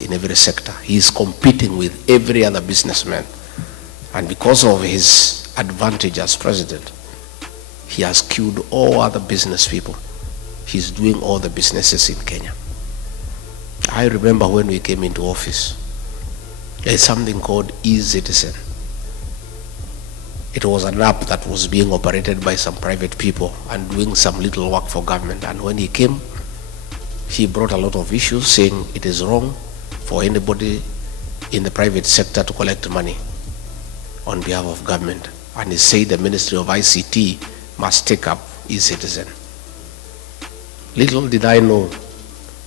in every sector. He is competing with every other businessman. And because of his advantage as president, he has killed all other business people. He's doing all the businesses in Kenya. I remember when we came into office, there's something called eCitizen. It was an app that was being operated by some private people and doing some little work for government. And when he came, he brought a lot of issues saying it is wrong for anybody in the private sector to collect money on behalf of government. And he said the Ministry of ICT must take up eCitizen. Little did I know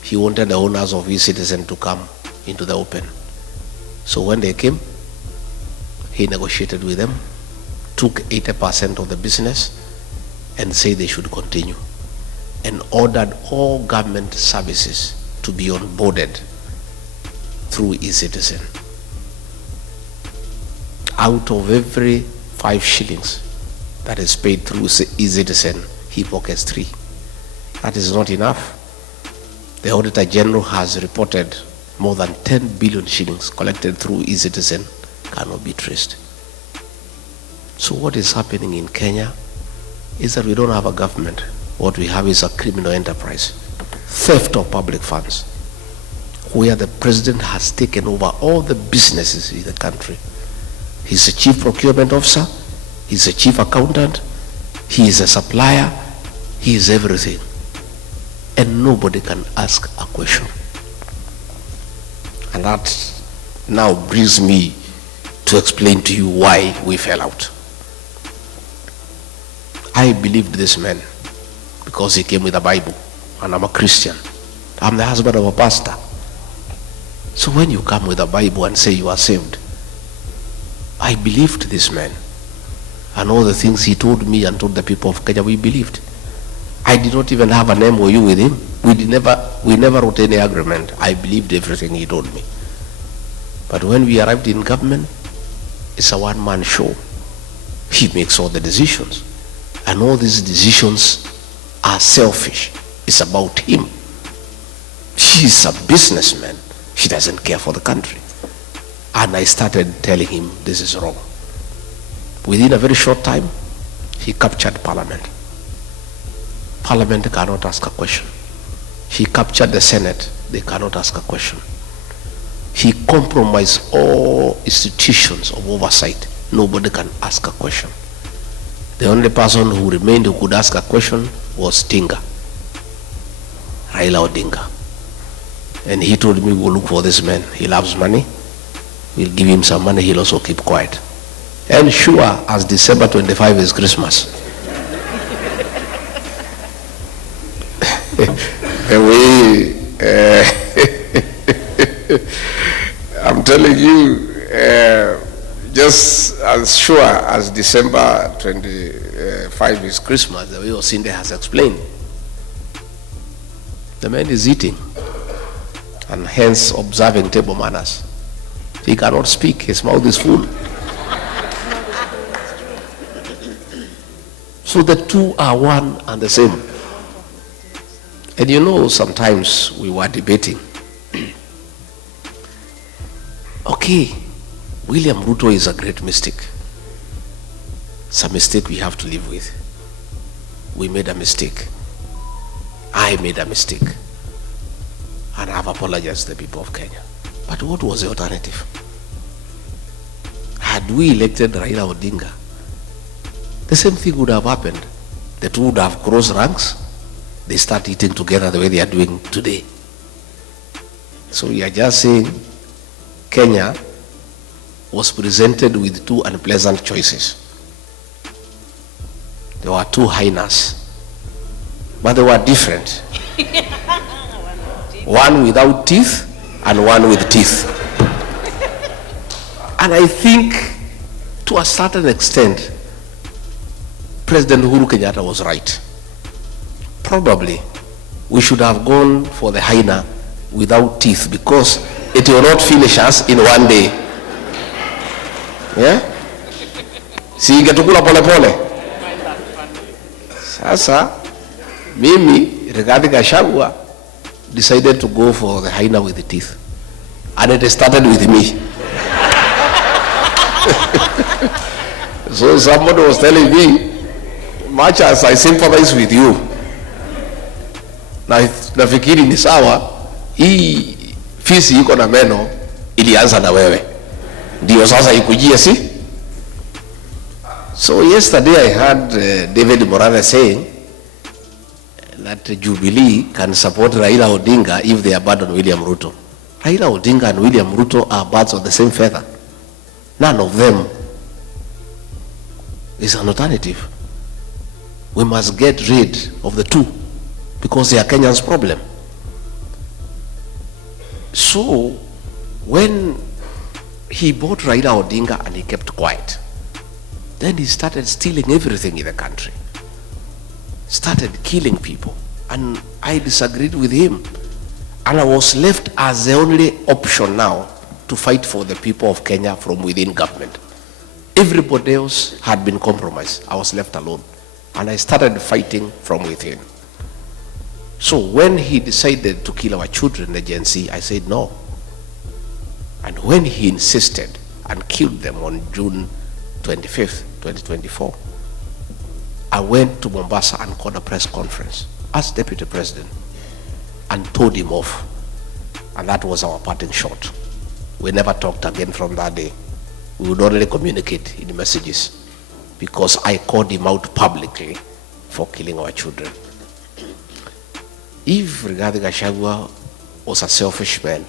he wanted the owners of eCitizen to come into the open. So when they came, he negotiated with them, took 80% of the business and said they should continue, and ordered all government services to be onboarded through eCitizen. Out of every 5 shillings that is paid through eCitizen, he pockets 3. That is not enough. The Auditor General has reported more than 10 billion shillings collected through eCitizen cannot be traced. So what is happening in Kenya is that we don't have a government. What we have is a criminal enterprise, theft of public funds, where the president has taken over all the businesses in the country. He's the chief procurement officer, he's the chief accountant, he is a supplier, he is everything. And nobody can ask a question. And that now brings me to explain to you why we fell out. I believed this man because he came with a Bible, and I'm a Christian. I'm the husband of a pastor. So when you come with a Bible and say you are saved, I believed this man. And all the things he told me and told the people of Kenya, we believed. I did not even have an MOU with him. We never wrote any agreement. I believed everything he told me. But when we arrived in government, it's a one-man show. He makes all the decisions. And all these decisions are selfish. It's about him. He's a businessman. He doesn't care for the country. And I started telling him this is wrong. Within a very short time, he captured Parliament. Parliament cannot ask a question. He captured the Senate. They cannot ask a question. He compromised all institutions of oversight. Nobody can ask a question. The only person who remained who could ask a question was Tinga, Raila Odinga. And he told me, we'll look for this man. He loves money. We'll give him some money. He'll also keep quiet. And sure as December 25 is Christmas. The way I'm telling you, just as sure as December 25 is Christmas, the way Osinde has explained, the man is eating and hence observing table manners. He cannot speak, his mouth is full. So the two are one and the same. And you know, sometimes we were debating. Okay, William Ruto is a great mistake. It's a mistake we have to live with. We made a mistake. I made a mistake. And I've apologized to the people of Kenya. But what was the alternative? Had we elected Raila Odinga, the same thing would have happened. The two would have crossed ranks. They start eating together the way they are doing today. So we are just saying Kenya was presented with 2 unpleasant choices. There were 2 hyenas, but they were different. One without teeth and one with teeth. And I think to a certain extent, President Uhuru Kenyatta was right. Probably we should have gone for the hyena without teeth, because it will not finish us in one day. Yeah? Si ingetukula pole pole. Sasa mimi Rigathi GACHAGUA decided to go for the hyena with the teeth. And it started with me. So somebody was telling me, much as I sympathize with you, nafikiri ni sawa, hii fisi iko na meno ilianza na wewe, ndio sasa ikujie, si? So yesterday I heard David Morales saying that Jubilee can support Raila Odinga if they abandon William Ruto. Raila Odinga and William Ruto are birds of the same feather. None of them is an alternative. We must get rid of the two because they are Kenya's problem. So when he bought Raila Odinga and he kept quiet, then he started stealing everything in the country, started killing people, and I disagreed with him. And I was left as the only option now to fight for the people of Kenya from within government. Everybody else had been compromised. I was left alone. And I started fighting from within. So when he decided to kill our children, the Gen Z, I said no. And when he insisted and killed them on June 25th, 2024, I went to Mombasa and called a press conference as Deputy President and told him off. And that was our parting shot. We never talked again from that day. We would only communicate in messages because I called him out publicly for killing our children. If Rigathi GACHAGUA was a selfish man,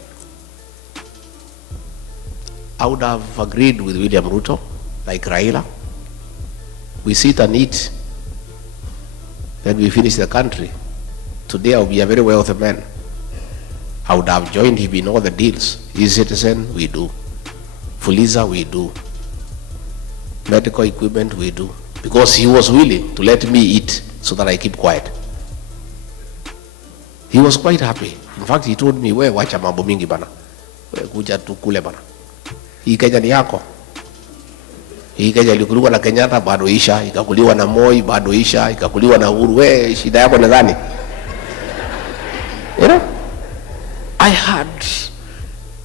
I would have agreed with William Ruto, like Raila. We sit and eat, then we finish the country. Today I'll be a very wealthy man. I would have joined him in all the deals. E-Citizen, we do. Fuliza, we do. Medical equipment, we do. Because he was willing to let me eat so that I keep quiet. He was quite happy. In fact, he told me, we wacha mambo mingi bana. We kuja tu kule bana. Hii Kenya ni yako. Hii Kenya ilikuliwa na Kenyatta, bado isha. Ikakuliwa na Moi, bado isha. Ikakuliwa na Uhuru. We, shida yako ni gani? You know?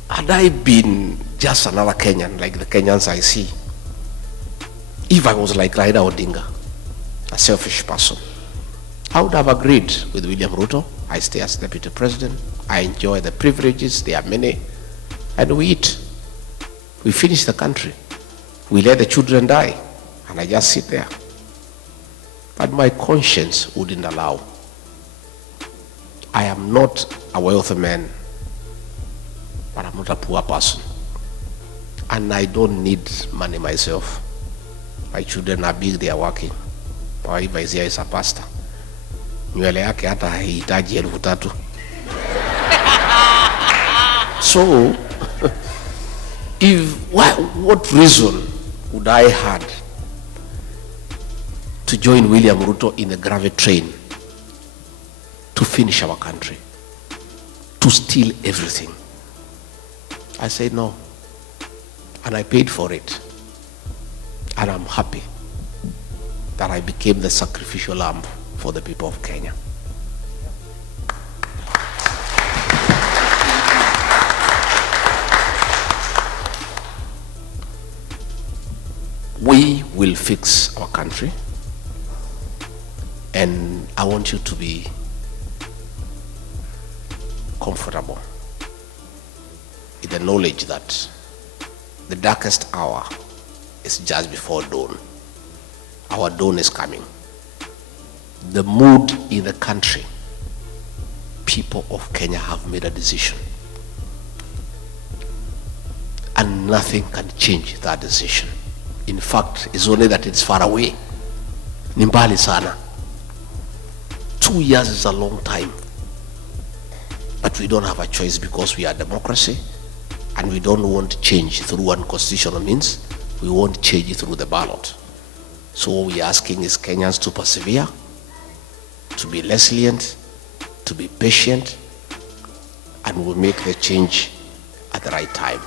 Had I been just another Kenyan, like the Kenyans I see, if I was like Raila Odinga, a selfish person, I would have agreed with William Ruto. I stay as Deputy President. I enjoy the privileges, there are many, and we eat. We finish the country. We let the children die, and I just sit there. But my conscience wouldn't allow. I am not a wealthy man, but I'm not a poor person. And I don't need money myself. My children are big, they are working. My wife is here, is a pastor. Nywele yake hata haihitaji 3,000. So, what reason would I had to join William Ruto in the gravity train to finish our country, to steal everything? I said no, and I paid for it, and I'm happy that I became the sacrificial lamb for the people of Kenya. We will fix our country, and I want you to be comfortable in the knowledge that the darkest hour is just before dawn. Our dawn is coming. The mood in the country, people of Kenya have made a decision, and nothing can change that decision. In fact, it's only that it's far away. Ni mbali sana. 2 years is a long time. But we don't have a choice because we are democracy, and we don't want change through one constitutional means. We want change through the ballot. So what we're asking is Kenyans to persevere, to be resilient, to be patient, and we'll make the change at the right time.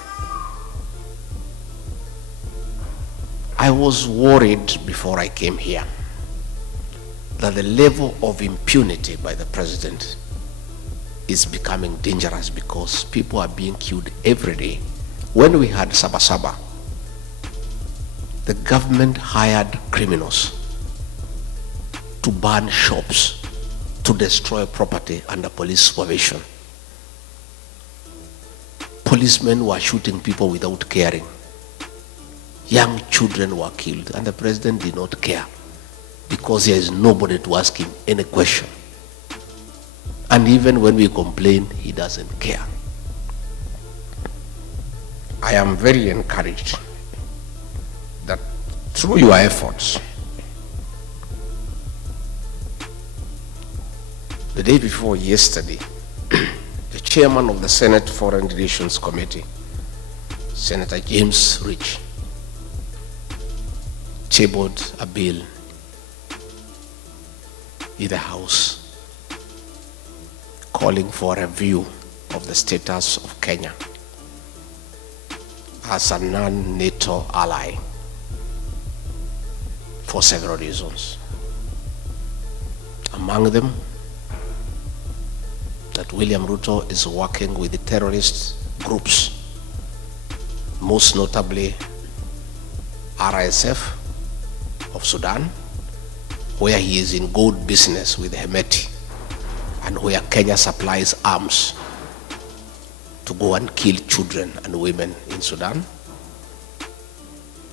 I was worried before I came here that the level of impunity by the president is becoming dangerous because people are being killed every day. When we had Sabasaba, the government hired criminals to burn shops, to destroy property under police supervision. Policemen were shooting people without caring. Young children were killed, and the president did not care because there is nobody to ask him any question. And even when we complain, he doesn't care. I am very encouraged that through your efforts, the day before yesterday, the chairman of the Senate Foreign Relations Committee, Senator James Rich, tabled a bill in the House calling for a review of the status of Kenya as a non-NATO ally for several reasons. Among them, that William Ruto is working with the terrorist groups, most notably RSF of Sudan, where he is in gold business with Hemeti, and where Kenya supplies arms to go and kill children and women in Sudan.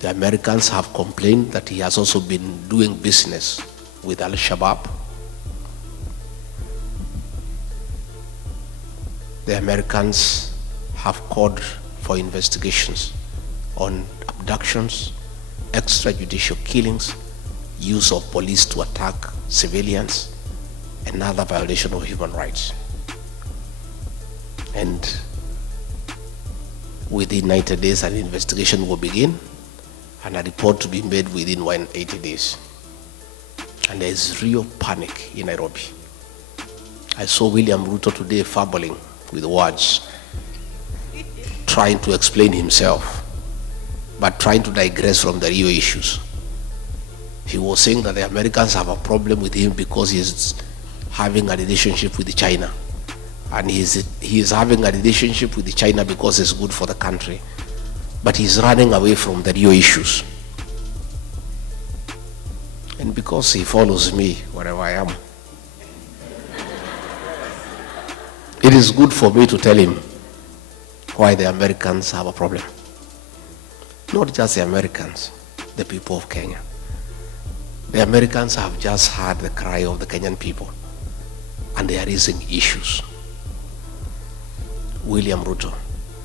The Americans have complained that he has also been doing business with Al-Shabaab. The Americans have called for investigations on abductions, extrajudicial killings, use of police to attack civilians, and other violation of human rights. And within 90 days, an investigation will begin and a report to be made within 180 days. And there is real panic in Nairobi. I saw William Ruto today fumbling with words, trying to explain himself, but trying to digress from the real issues. He was saying that the Americans have a problem with him because he is having a relationship with China. And he is having a relationship with China because it's good for the country. But he's running away from the real issues. And because he follows me wherever I am, it is good for me to tell him why the Americans have a problem. Not just the Americans, the people of Kenya. The Americans have just heard the cry of the Kenyan people, and they are raising issues. William Ruto,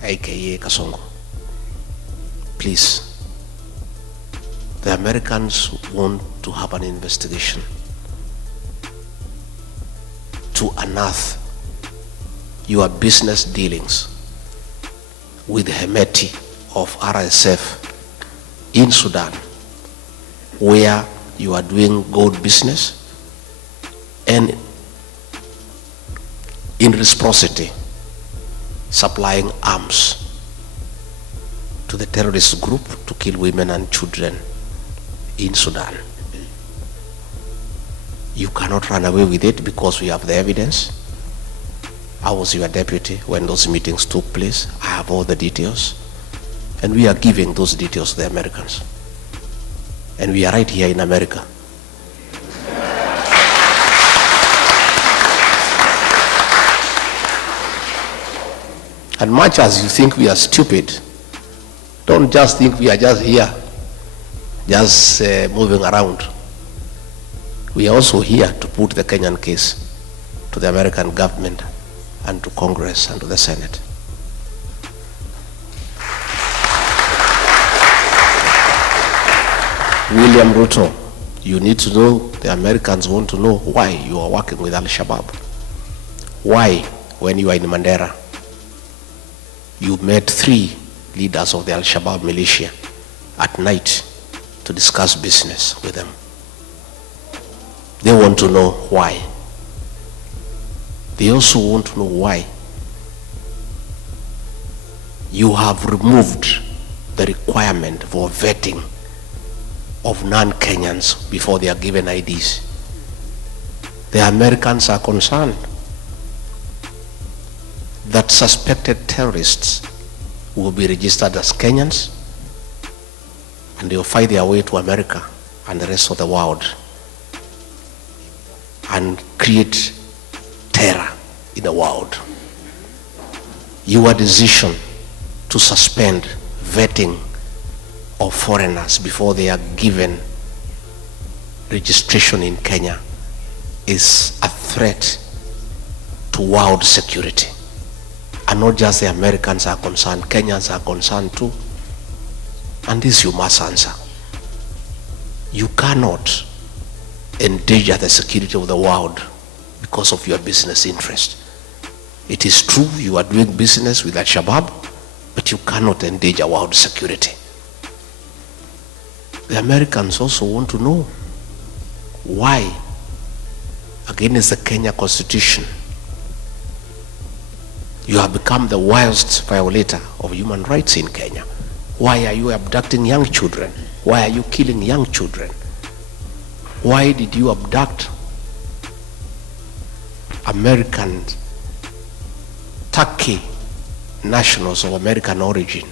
aka Kasongo, please, the Americans want to have an investigation to unearth your business dealings with Hemeti of RSF in Sudan, where you are doing gold business, and in reciprocity supplying arms to the terrorist group to kill women and children in Sudan. You cannot run away with it because we have the evidence. I was your deputy when those meetings took place. I have all the details, and we are giving those details to the Americans. And we are right here in America. And much as you think we are stupid, don't just think we are just here, just moving around. We are also here to put the Kenyan case to the American government and to Congress and to the Senate. William Ruto, you need to know, the Americans want to know why you are working with Al-Shabaab. Why, when you are in Mandera, you met 3 leaders of the Al-Shabaab militia at night to discuss business with them. They want to know why. They also want to know why you have removed the requirement for vetting of non-Kenyans before they are given IDs. The Americans are concerned that suspected terrorists will be registered as Kenyans and they will find their way to America and the rest of the world and create terror in the world. Your decision to suspend vetting of foreigners before they are given registration in Kenya is a threat to world security. And not just the Americans are concerned, Kenyans are concerned too. And this you must answer. You cannot endanger the security of the world because of your business interest. It is true you are doing business with Al-Shabaab, but you cannot endanger world security. The Americans also want to know why, against the Kenya Constitution, you have become the worst violator of human rights in Kenya. Why are you abducting young children? Why are you killing young children? Why did you abduct American, Turkey nationals of American origin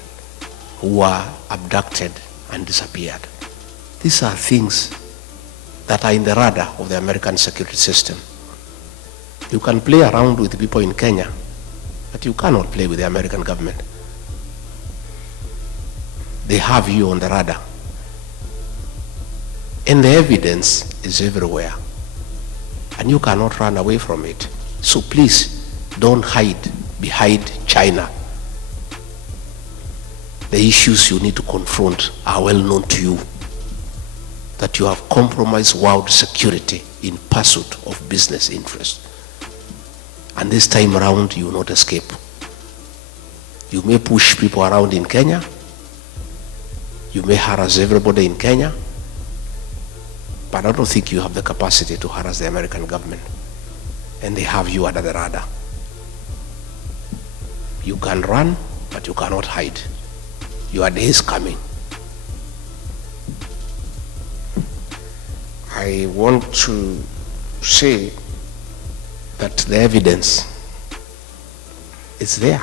who were abducted and disappeared? These are things that are in the radar of the American security system. You can play around with people in Kenya, but you cannot play with the American government. They have you on the radar. And the evidence is everywhere. And you cannot run away from it. So please, don't hide behind China. The issues you need to confront are well known to you. That you have compromised world security in pursuit of business interest. And this time around, you will not escape. You may push people around in Kenya. You may harass everybody in Kenya. But I don't think you have the capacity to harass the American government. And they have you under the radar. You can run, but you cannot hide. Your day is coming. I want to say that the evidence is there.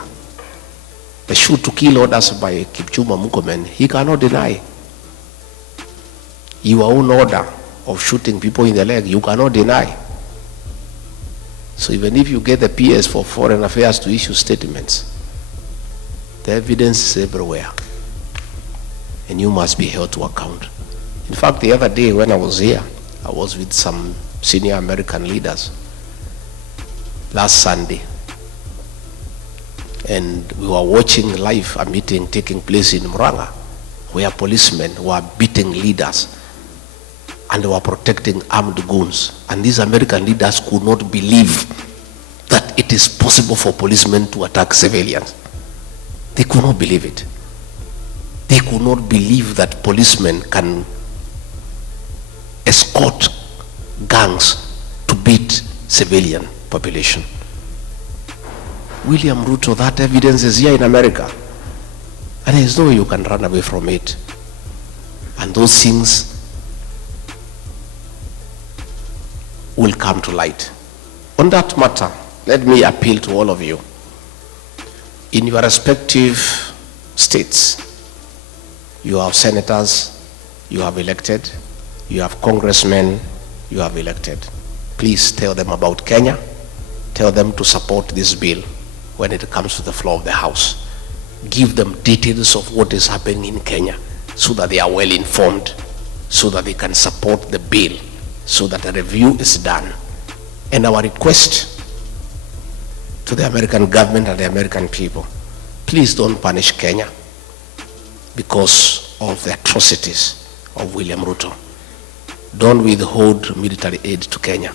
The shoot to kill orders by Kipchumba Murkomen, he cannot deny. Your own order of shooting people in the leg, you cannot deny. So even if you get the PS for Foreign Affairs to issue statements, the evidence is everywhere. And you must be held to account. In fact, the other day when I was here, I was with some senior American leaders last Sunday. And we were watching live a meeting taking place in Muranga, where policemen were beating leaders and they were protecting armed goons. And these American leaders could not believe that it is possible for policemen to attack civilians. They could not believe it. They could not believe that policemen can escort gangs to beat civilian population. William Ruto, that evidence is here in America. And there is no way you can run away from it. And those things will come to light. On that matter, let me appeal to all of you. In your respective states, you have senators, you have elected, you have congressmen, you have elected. Please tell them about Kenya. Tell them to support this bill when it comes to the floor of the House. Give them details of what is happening in Kenya so that they are well informed, so that they can support the bill, so that a review is done. And our request to the American government and the American people, please don't punish Kenya because of the atrocities of William Ruto. Don't withhold military aid to Kenya.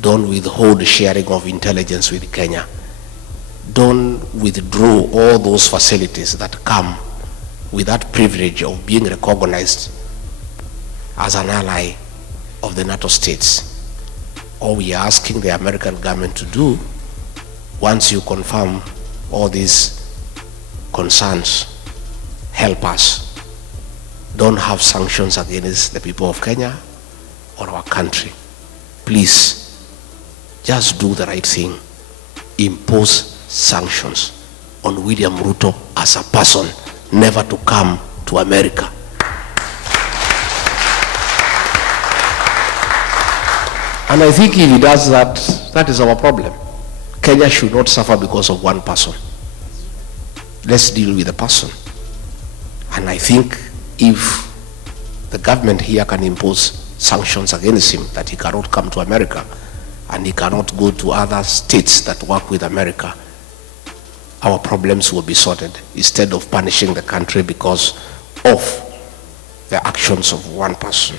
Don't withhold sharing of intelligence with Kenya. Don't withdraw all those facilities that come with that privilege of being recognized as an ally of the NATO states. All we are asking the American government to do, once you confirm all these concerns, help us. Don't have sanctions against the people of Kenya or our country. Please, just do the right thing. Impose sanctions on William Ruto as a person never to come to America. And I think if he does that, that is our problem. Kenya should not suffer because of one person. Let's deal with the person. And I think if the government here can impose sanctions against him, that he cannot come to America and he cannot go to other states that work with America, our problems will be sorted instead of punishing the country because of the actions of one person.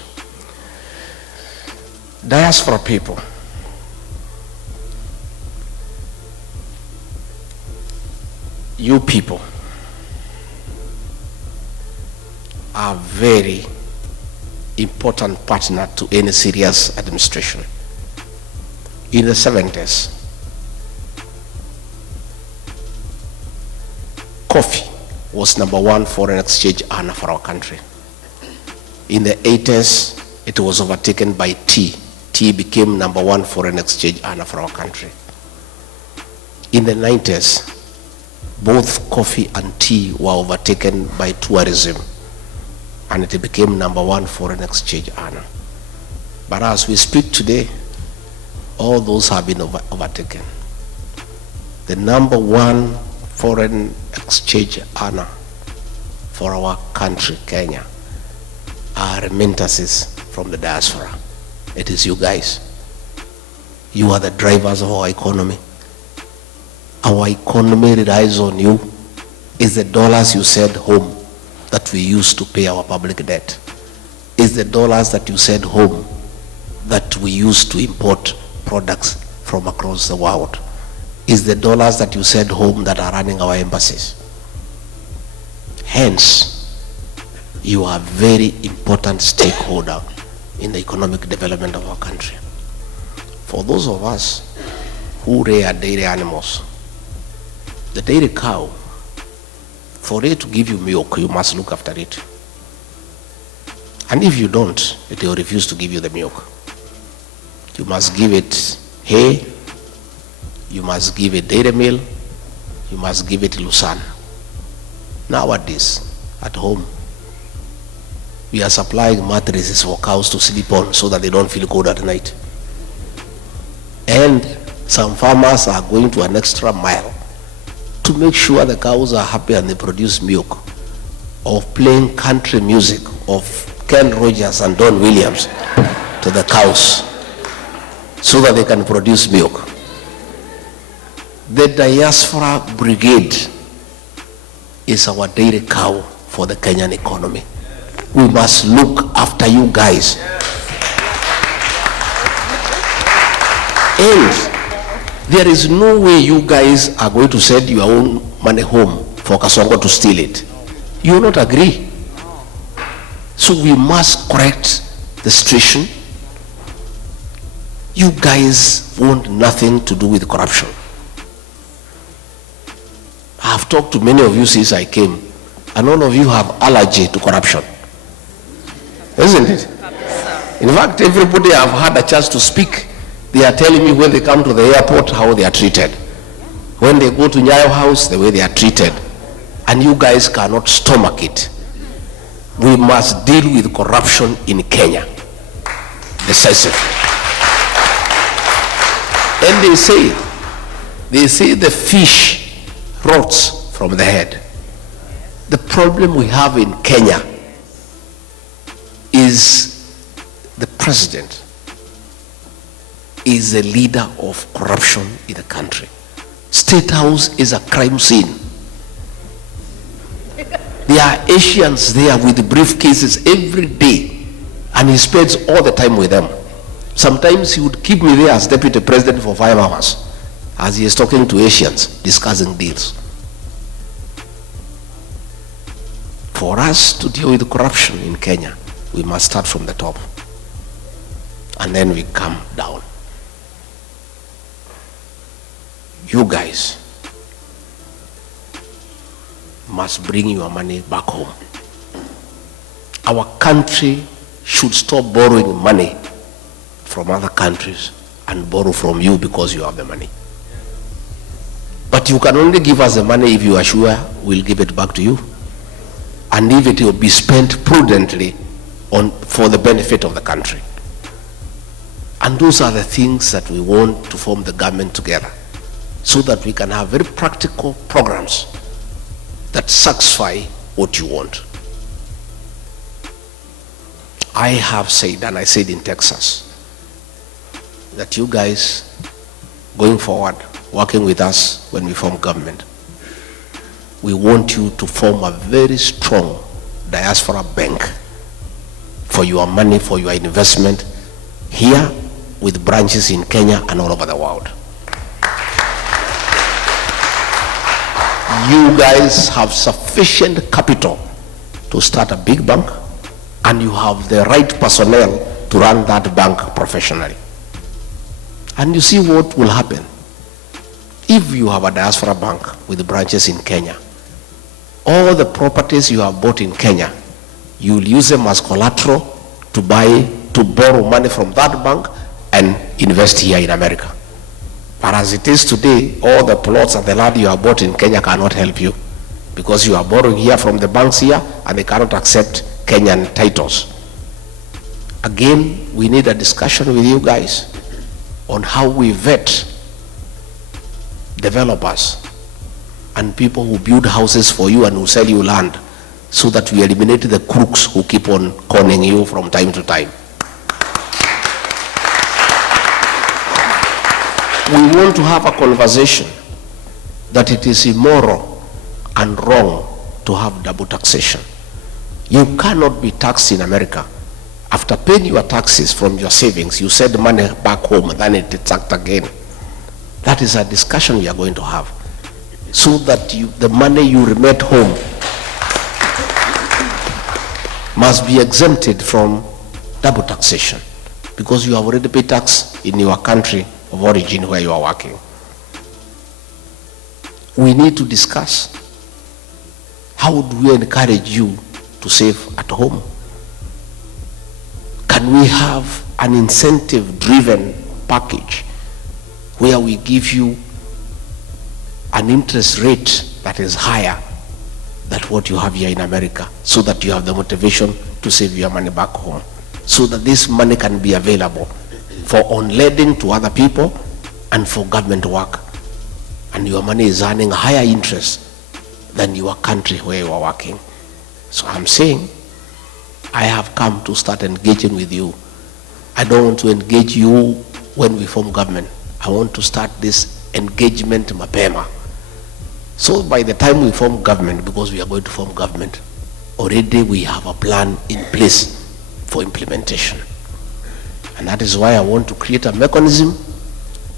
Diaspora people, you people are very important partner to any serious administration. In the 70s, coffee was #1 foreign exchange earner for our country. In the 80s, it was overtaken by tea. Tea became #1 foreign exchange earner for our country. In the 90s, both coffee and tea were overtaken by tourism, and it became #1 foreign exchange earner. But as we speak today, all those have been overtaken. The #1 foreign exchange earner for our country, Kenya, are remittances from the diaspora. It is you guys. You are the drivers of our economy. Our economy relies on you. It's the dollars you send home that we use to pay our public debt. It's the dollars that you send home that we use to import products from across the world. It's the dollars that you send home that are running our embassies. Hence, you are a very important stakeholder in the economic development of our country. For those of us who rear dairy animals, the dairy cow, for it to give you milk, you must look after it. And if you don't, it will refuse to give you the milk. You must give it hay, you must give it dairy meal, you must give it lucerne. Nowadays, at home, we are supplying mattresses for cows to sleep on so that they don't feel cold at night. And some farmers are going to an extra mile to make sure the cows are happy and they produce milk, of playing country music of Ken Rogers and Don Williams to the cows so that they can produce milk. The diaspora brigade is our dairy cow for the Kenyan economy. We must look after you guys. And there is no way you guys are going to send your own money home for Kasongo to steal it. You will not agree. So we must correct the situation. You guys want nothing to do with corruption. I have talked to many of you since I came, and all of you have allergy to corruption. Isn't it? In fact, everybody I've had a chance to speak, they are telling me when they come to the airport how they are treated. When they go to Nyayo House, the way they are treated. And you guys cannot stomach it. We must deal with corruption in Kenya decisively. And they say the fish rots from the head. The problem we have in Kenya is the president is a leader of corruption in the country. State House is a crime scene. There are Asians there with briefcases every day, and he spends all the time with them. Sometimes he would keep me there as deputy president for 5 hours as he is talking to Asians, discussing deals. For us to deal with corruption in Kenya, we must start from the top, and then we come down. You guys must bring your money back home. Our country should stop borrowing money from other countries and borrow from you because you have the money. But But you can only give us the money if you are sure we'll give it back to you. And if it will be spent prudently for the benefit of the country. And those are the things that we want to form the government together, so that we can have very practical programs that satisfy what you want. I have said, and I said in Texas, that you guys, going forward, working with us when we form government, we want you to form a very strong diaspora bank for your money, for your investment here, with branches in Kenya and all over the world. You guys have sufficient capital to start a big bank, and you have the right personnel to run that bank professionally. And you see what will happen. If you have a diaspora bank with branches in Kenya, all the properties you have bought in Kenya, you'll use them as collateral to borrow money from that bank and invest here in America. But as it is today, all the plots and the land you have bought in Kenya cannot help you, because you are borrowing here from the banks here and they cannot accept Kenyan titles. Again, we need a discussion with you guys on how we vet developers and people who build houses for you and who sell you land, so that we eliminate the crooks who keep on conning you from time to time. We want to have a conversation that it is immoral and wrong to have double taxation. You cannot be taxed in America. After paying your taxes from your savings, you send money back home and then it is taxed again. That is a discussion we are going to have, so that the money you remit home must be exempted from double taxation, because you have already paid tax in your country of origin where you are working. We need to discuss, how do we encourage you to save at home? Can we have an incentive-driven package where we give you an interest rate that is higher than what you have here in America, so that you have the motivation to save your money back home, so that this money can be available for on-lending to other people and for government work, and your money is earning higher interest than your country where you are working. So I'm saying, I have come to start engaging with you. I don't want to engage you when we form government. I want to start this engagement mapema. So by the time we form government, because we are going to form government, already we have a plan in place for implementation. And that is why I want to create a mechanism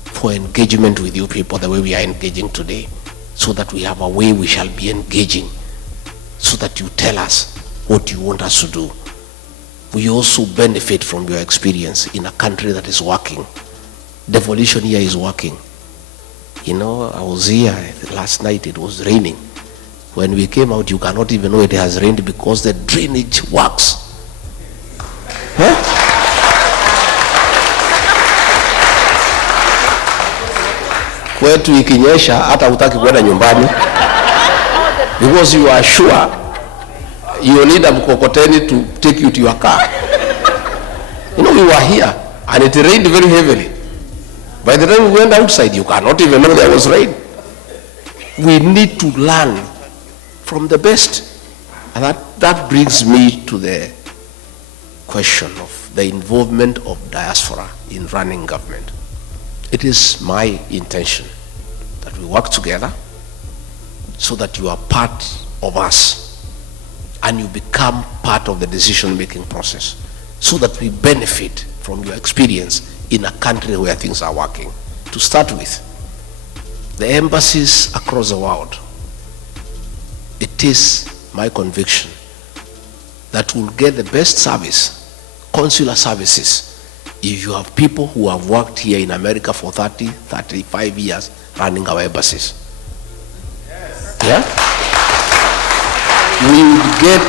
for engagement with you people the way we are engaging today, so that we have a way we shall be engaging, so that you tell us what you want us to do. We also benefit from your experience in a country that is working. Devolution here is working. You know, I was here last night, it was raining. When we came out, you cannot even know it has rained, because the drainage works. Huh? Kwetu ikinyesha hata hutaki kwenda nyumbani, because you are sure you need a mkokoteni to take you to your car. You know, we were here and it rained very heavily. By the time we went outside, you cannot even know there was rain. We need to learn from the best. And that brings me to the question of the involvement of diaspora in running government. It is my intention that we work together, so that you are part of us and you become part of the decision-making process, so that we benefit from your experience in a country where things are working. To start with, the embassies across the world, it is my conviction that we'll get the best service, consular services, if you have people who have worked here in America for 30, 35 years running our embassies. Yes. Yeah? We will get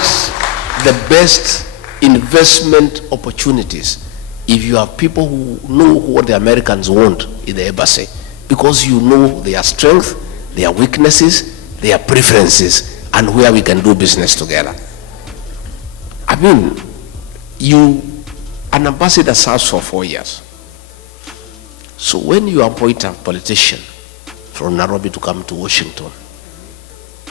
the best investment opportunities if you have people who know what the Americans want in the embassy, because you know their strength their weaknesses, their preferences, and where we can do business together. I mean, an ambassador serves for 4 years. So when you appoint a politician from Nairobi to come to Washington,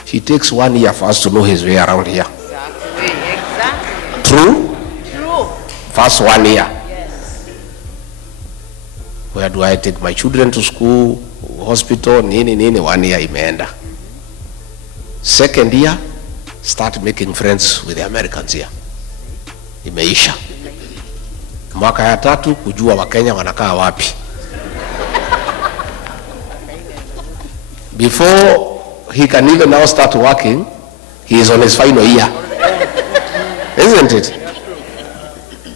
he takes 1 year for us to know his way around here. Exactly. True? True. First 1 year. Yes. Where do I take my children to school, hospital, nini, 1 year imeenda. Second year, start making friends with the Americans here. Imeisha. Mwaka ya 3, kujua Wakenya wanakaa wapi. Before he can even now start working, he is on his final year. Isn't it?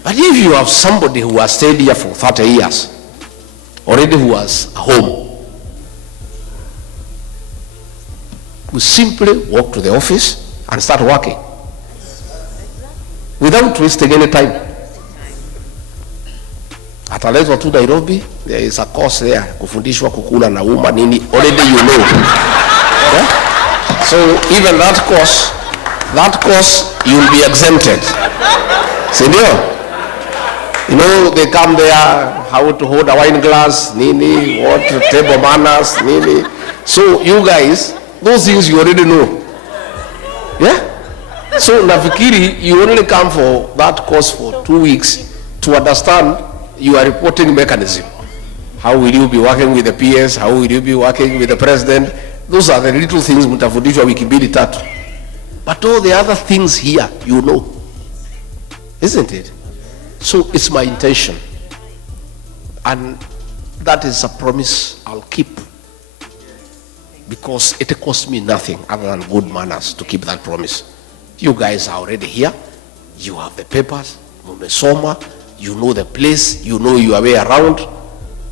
But if you have somebody who has stayed here for 30 years, already who has a home, we simply walk to the office and start working without wasting any time. Ataletwa tu Nairobi, there is a course there, kufundishwa kukula na uma nini, already you know. Yeah? So even that course you'll be exempted. Senor, you know, they come there, how to hold a wine glass, nini, what, table manners, nini. So you guys, those things you already know. Yeah? So nafikiri, you only come for that course for 2 weeks to understand your reporting mechanism. How will you be working with the PS? How will you be working with the president? Those are the little things mtafundishwa wiki mbili tatu. But all the other things here, you know. Isn't it? So it's my intention. And that is a promise I'll keep. Because it costs me nothing other than good manners to keep that promise. You guys are already here. You have the papers. Mumesoma. You know the place. You know your way around.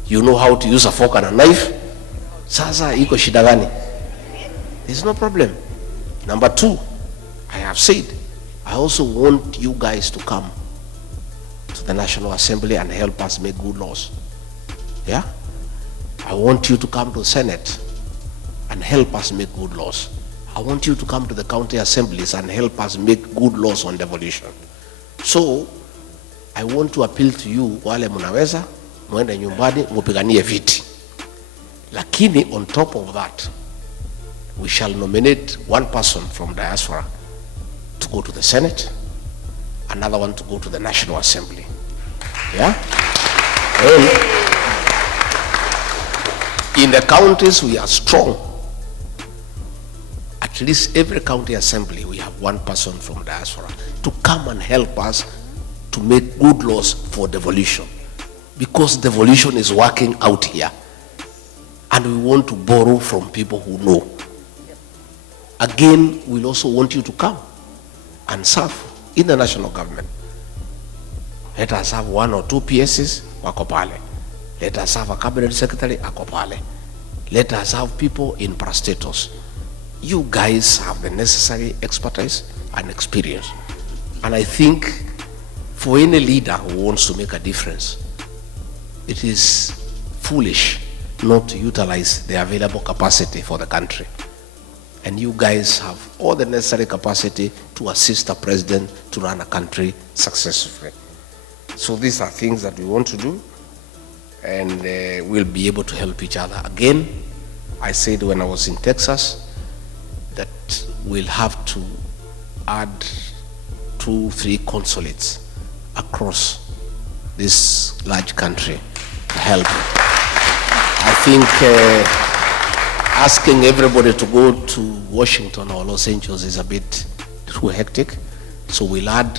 You know how to use a fork and a knife. Sasa iko shida gani? There's no problem. Number 2, I have said, I also want you guys to come to the National Assembly and help us make good laws. Yeah? I want you to come to the Senate and help us make good laws. I want you to come to the county assemblies and help us make good laws on devolution. So, I want to appeal to you, wale munaweza, muende nyumbani, mupiganie viti. Lakini on top of that, we shall nominate one person from diaspora to go to the Senate, another one to go to the National Assembly. Yeah? And in the counties we are strong. At least every county assembly we have one person from diaspora to come and help us to make good laws for devolution. Because devolution is working out here. And we want to borrow from people who know. Again, we'll also want you to come and serve in the national government. Let us have 1 or 2 PSs, wako pale. Let us have a cabinet secretary, ako pale. Let us have people in parastatus. You guys have the necessary expertise and experience. And I think for any leader who wants to make a difference, it is foolish not to utilize the available capacity for the country. And you guys have all the necessary capacity to assist the president to run a country successfully. So these are things that we want to do, and we'll be able to help each other. Again, I said when I was in Texas that we'll have to add 2-3 consulates across this large country to help. I think asking everybody to go to Washington or Los Angeles is a bit too hectic. So we'll add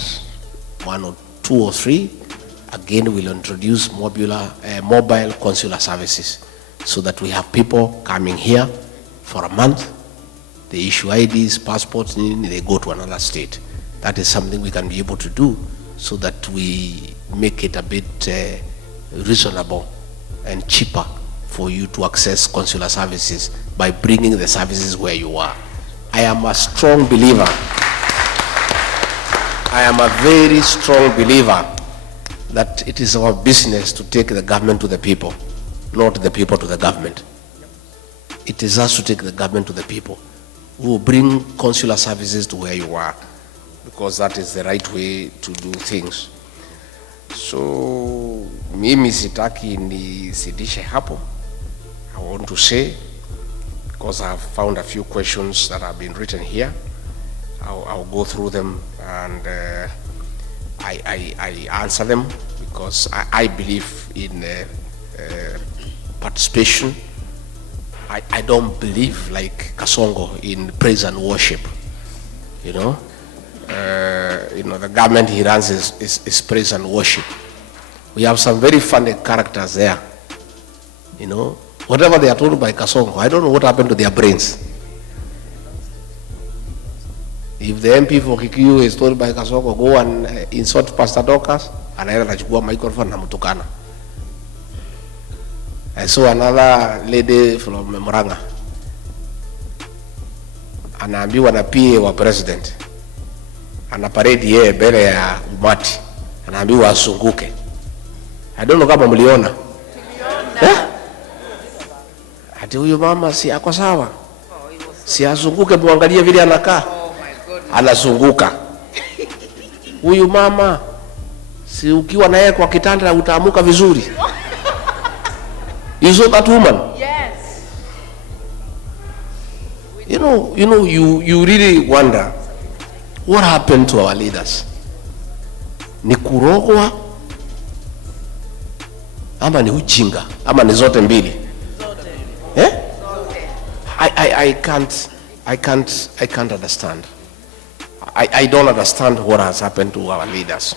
1 or 2 or 3. Again, we'll introduce mobile consular services so that we have people coming here for a month. They issue IDs, passports, they go to another state. That is something we can be able to do so that we make it a bit reasonable and cheaper for you to access consular services by bringing the services where you are. I am a strong believer. I am a very strong believer that it is our business to take the government to the people, not the people to the government. it is us to take the government to the people. We will bring consular services to where you are, because that is the right way to do things. So mimi sitaki nisidishe hapo. I want to say, because I have found a few questions that have been written here, I'll go through them and I answer them, because I believe in participation. I don't believe like Kasongo in praise and worship. You know, the government he runs is praise and worship. We have some very funny characters there. You know, whatever they are told by Kasongo, I don't know what happened to their brains. If the MP for Kikuyu is told by Kasongo, go and insult Pastor Dorcas, anaenda anachukua microphone na mtukana. I saw another lady from Murang'a, anaambiwa na PA wa president, ana parade yeye mbele ya umati, anaambiwa asunguke. I don't know kama mliona. Ati huyu mama si ako sawa, si asunguke, muangalie vile anakaa, anasunguka. Huyu mama si ukiwa naye kwa kitanda utaamuka vizuri. You saw that woman? Yes. You really wonder what happened to our leaders. Ni kurogwa ama ni ujinga ama ni zote mbili? Eh? I can't understand. I don't understand what has happened to our leaders.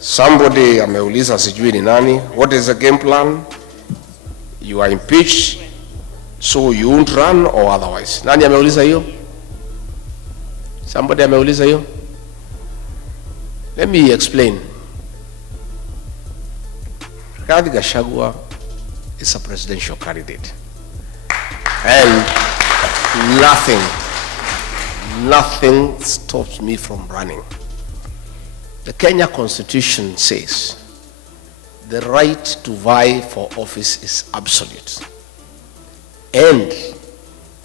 Somebody ameuliza sijui ni nani, what is the game plan? You are impeached, so you won't run or otherwise. Nani ameuliza hiyo? Somebody ameuliza hiyo? Let me explain. GACHAGUA is a presidential candidate. And nothing stops me from running. The Kenya Constitution says the right to vie for office is absolute. And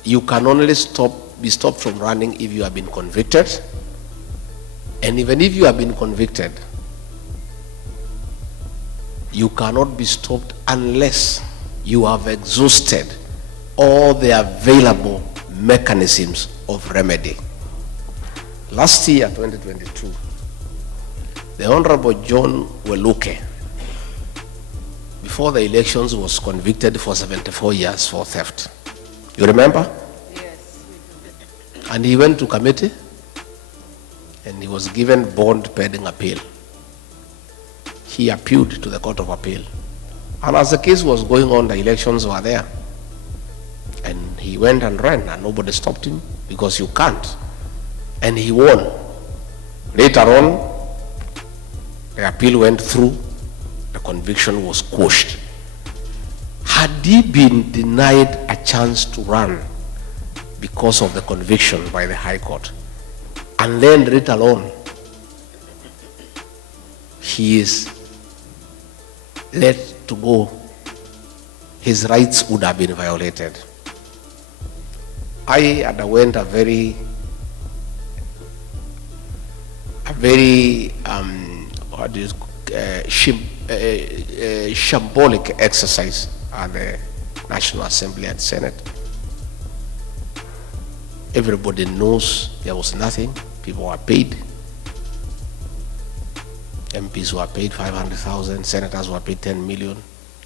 you can only be stopped from running if you have been convicted. And even if you have been convicted, you cannot be stopped unless you have exhausted all the available mechanisms of remedy. Last year, 2022, the Honorable John Weluke, before the elections, was convicted for 74 years for theft. You remember? Yes. And he went to committee and he was given bond pending appeal. He appealed to the Court of Appeal. And as the case was going on, the elections were there. And he went and ran and nobody stopped him, because you can't. And he won. Later on, the appeal went through, the conviction was quashed. Had he been denied a chance to run because of the conviction by the High Court, and then later on, he is let to go, his rights would have been violated. I underwent a very shambolic exercise at the National Assembly and Senate. Everybody knows there was nothing. People were paid. MPs were paid 500,000, senators were paid 10 million.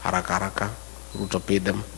Haraka haraka, Ruto paid them